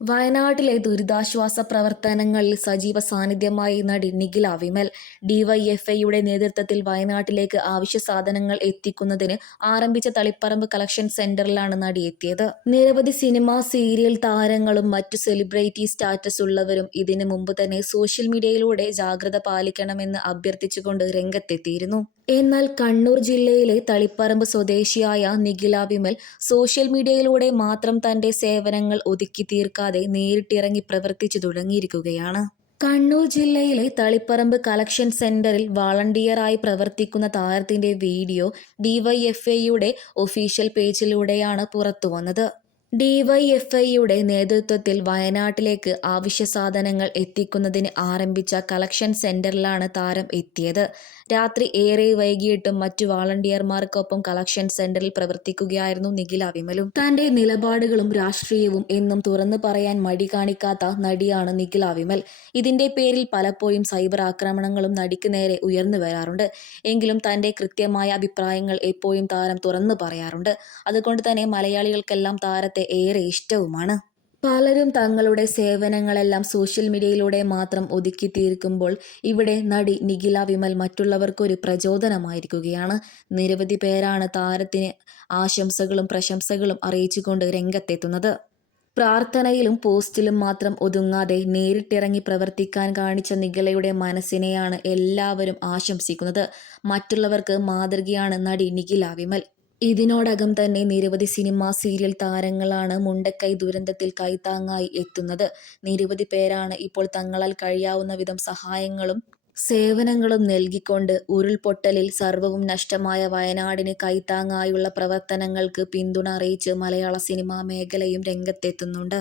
വയനാട്ടിലെ ദുരിതാശ്വാസ പ്രവർത്തനങ്ങളിൽ സജീവ സാന്നിധ്യമായി നടി നിഖില വിമൽ. ഡിവൈഎഫ്ഐയുടെ നേതൃത്വത്തിൽ വയനാട്ടിലേക്ക് ആവശ്യ സാധനങ്ങൾ എത്തിക്കുന്നതിന് ആരംഭിച്ച തളിപ്പറമ്പ് കളക്ഷൻ സെന്ററിലാണ് നടി എത്തിയത്. നിരവധി സിനിമ സീരിയൽ താരങ്ങളും മറ്റു സെലിബ്രിറ്റി സ്റ്റാറ്റസ് ഉള്ളവരും ഇതിനു മുമ്പ് തന്നെ സോഷ്യൽ മീഡിയയിലൂടെ ജാഗ്രത പാലിക്കണമെന്ന് അഭ്യർത്ഥിച്ചുകൊണ്ട് രംഗത്തെത്തിയിരുന്നു. എന്നാൽ കണ്ണൂർ ജില്ലയിലെ തളിപ്പറമ്പ് സ്വദേശിയായ നിഖില വിമൽ സോഷ്യൽ മീഡിയയിലൂടെ മാത്രം തന്റെ സേവനങ്ങൾ ഒതുക്കി തീർക്കാതെ നേരിട്ടിറങ്ങി പ്രവർത്തിച്ചു തുടങ്ങിയിരിക്കുകയാണ്. കണ്ണൂർ ജില്ലയിലെ തളിപ്പറമ്പ് കളക്ഷൻ സെന്ററിൽ വാളണ്ടിയറായി പ്രവർത്തിക്കുന്ന താരത്തിന്റെ വീഡിയോ ഡിവൈഎഫ്ഐയുടെ ഒഫീഷ്യൽ പേജിലൂടെയാണ് പുറത്തുവന്നത്. ഡിവൈഎഫ്ഐയുടെ നേതൃത്വത്തിൽ വയനാട്ടിലേക്ക് ആവശ്യ സാധനങ്ങൾ എത്തിക്കുന്നതിന് ആരംഭിച്ച കളക്ഷൻ സെന്ററിലാണ് താരം എത്തിയത്. രാത്രി ഏറെ വൈകിയിട്ടും മറ്റു വാളണ്ടിയർമാർക്കൊപ്പം കളക്ഷൻ സെന്ററിൽ പ്രവർത്തിക്കുകയായിരുന്നു നിഖില വിമലും. തന്റെ നിലപാടുകളും രാഷ്ട്രീയവും എന്നും തുറന്നു പറയാൻ മടി കാണിക്കാത്ത നടിയാണ് നിഖില വിമൽ. ഇതിന്റെ പേരിൽ പലപ്പോഴും സൈബർ ആക്രമണങ്ങളും നടിക്ക് നേരെ ഉയർന്നു വരാറുണ്ട്. എങ്കിലും തന്റെ കൃത്യമായ അഭിപ്രായങ്ങൾ എപ്പോഴും താരം തുറന്നു പറയാറുണ്ട്. അതുകൊണ്ട് തന്നെ മലയാളികൾക്കെല്ലാം താരത്തെ ഏറെ ഇഷ്ടവുമാണ്. പലരും തങ്ങളുടെ സേവനങ്ങളെല്ലാം സോഷ്യൽ മീഡിയയിലൂടെ മാത്രം ഒതുക്കി തീർക്കുമ്പോൾ ഇവിടെ നടി നിഖില വിമൽ മറ്റുള്ളവർക്കൊരു പ്രചോദനമായിരിക്കുകയാണ്. നിരവധി പേരാണ് താരത്തിന് ആശംസകളും പ്രശംസകളും അറിയിച്ചുകൊണ്ട് രംഗത്തെത്തുന്നത്. പ്രാർത്ഥനയിലും പോസ്റ്റിലും മാത്രം ഒതുങ്ങാതെ നേരിട്ടിറങ്ങി പ്രവർത്തിക്കാൻ കാണിച്ച നിഖിലയുടെ മനസ്സിനെയാണ് എല്ലാവരും ആശംസിക്കുന്നത്. മറ്റുള്ളവർക്ക് മാതൃകയാണ് നടി നിഖില വിമൽ. ഇതിനോടകം തന്നെ നിരവധി സിനിമ സീരിയൽ താരങ്ങളാണ് മുണ്ടക്കൈ ദുരന്തത്തിൽ കൈത്താങ്ങായി എത്തുന്നത്. നിരവധി പേരാണ് ഇപ്പോൾ തങ്ങളാൽ കഴിയാവുന്ന വിധം സഹായങ്ങളും സേവനങ്ങളും നൽകിക്കൊണ്ട് ഉരുൾപൊട്ടലിൽ സർവവും നഷ്ടമായ വയനാടിന് കൈത്താങ്ങായുള്ള പ്രവർത്തനങ്ങൾക്ക് പിന്തുണ അറിയിച്ച് മലയാള സിനിമാ മേഖലയും രംഗത്തെത്തുന്നുണ്ട്.